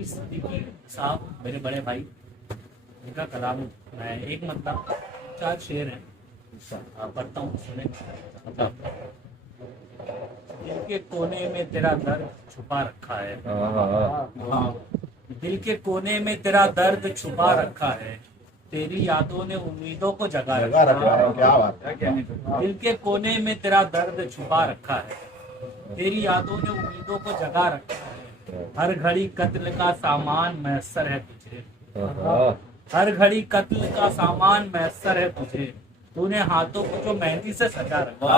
नौवीं सिद्दीकी साहब मेरे बड़े भाई, इनका कलाम मैं एक मतलब 4 शेर हैं पढ़ता हूँ, सुने। दिल के कोने में तेरा दर्द छुपा रखा है, हाँ, दिल के कोने में तेरा दर्द छुपा रखा है, तेरी यादों ने उम्मीदों को जगा रखा है। क्या बात है, दिल के कोने में तेरा दर्द छुपा रखा है, तेरी यादों ने उम्मीदों को जगा रखा है। हर घड़ी कत्ल का सामान मैसर है तुझे, हर घड़ी कत्ल का सामान मैसर है तुझे, तूने हाथों को जो मेहंदी से सजा रखा है।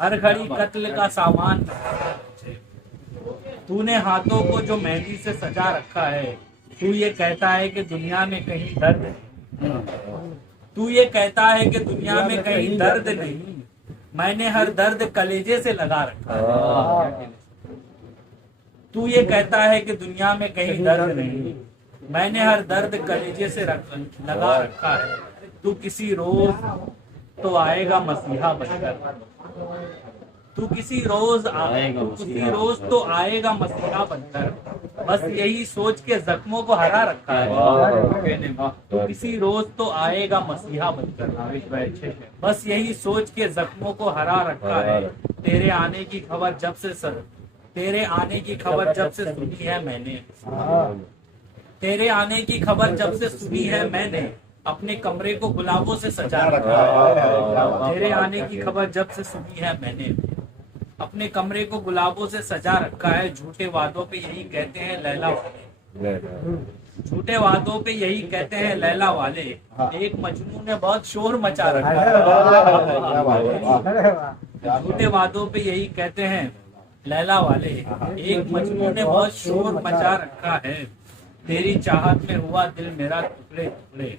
हर घड़ी कत्ल का सामान मैसर है तुझे, तूने हाथों को जो मेहंदी से सजा रखा है। तू ये कहता है कि दुनिया में कहीं दर्द नहीं, तू ये कहता है कि दुनिया में कहीं दर्द नहीं, मैंने हर दर्द कलेजे से लगा रखा है। तू ये कहता है कि दुनिया में कहीं दर्द नहीं, मैंने हर दर्द कलेजे से लगा रखा है। तू किसी रोज तो आएगा मसीहा बनकर, तू किसी रोज तो आएगा मसीहा बनकर, बस यही सोच के जख्मों को हरा रखा है। तू किसी रोज तो आएगा मसीहा बनकर, बस यही सोच के जख्मों को हरा रखा है। तेरे आने की खबर जब से सुनी है मैंने, तेरे आने की खबर जब से सुनी है मैंने, अपने कमरे को गुलाबों से सजा रखा है। तेरे आने की खबर जब से सुनी है मैंने, अपने कमरे को गुलाबों से सजा रखा है। झूठे वादों पे यही कहते हैं लैला वाले, झूठे वादों पे यही कहते हैं लैला वाले, एक मजनू ने बहुत शोर मचा रखा है। झूठे वादों पे यही कहते हैं लैला वाले, एक मजनू ने बहुत शोर मचा रखा है। तेरी चाहत में हुआ दिल मेरा टुकड़े टुकड़े,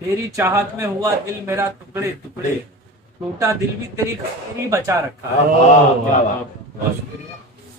तेरी चाहत में हुआ दिल मेरा टुकड़े टुकड़े, टूटा दिल भी तेरी बचा रखा है। बहुत शुक्रिया।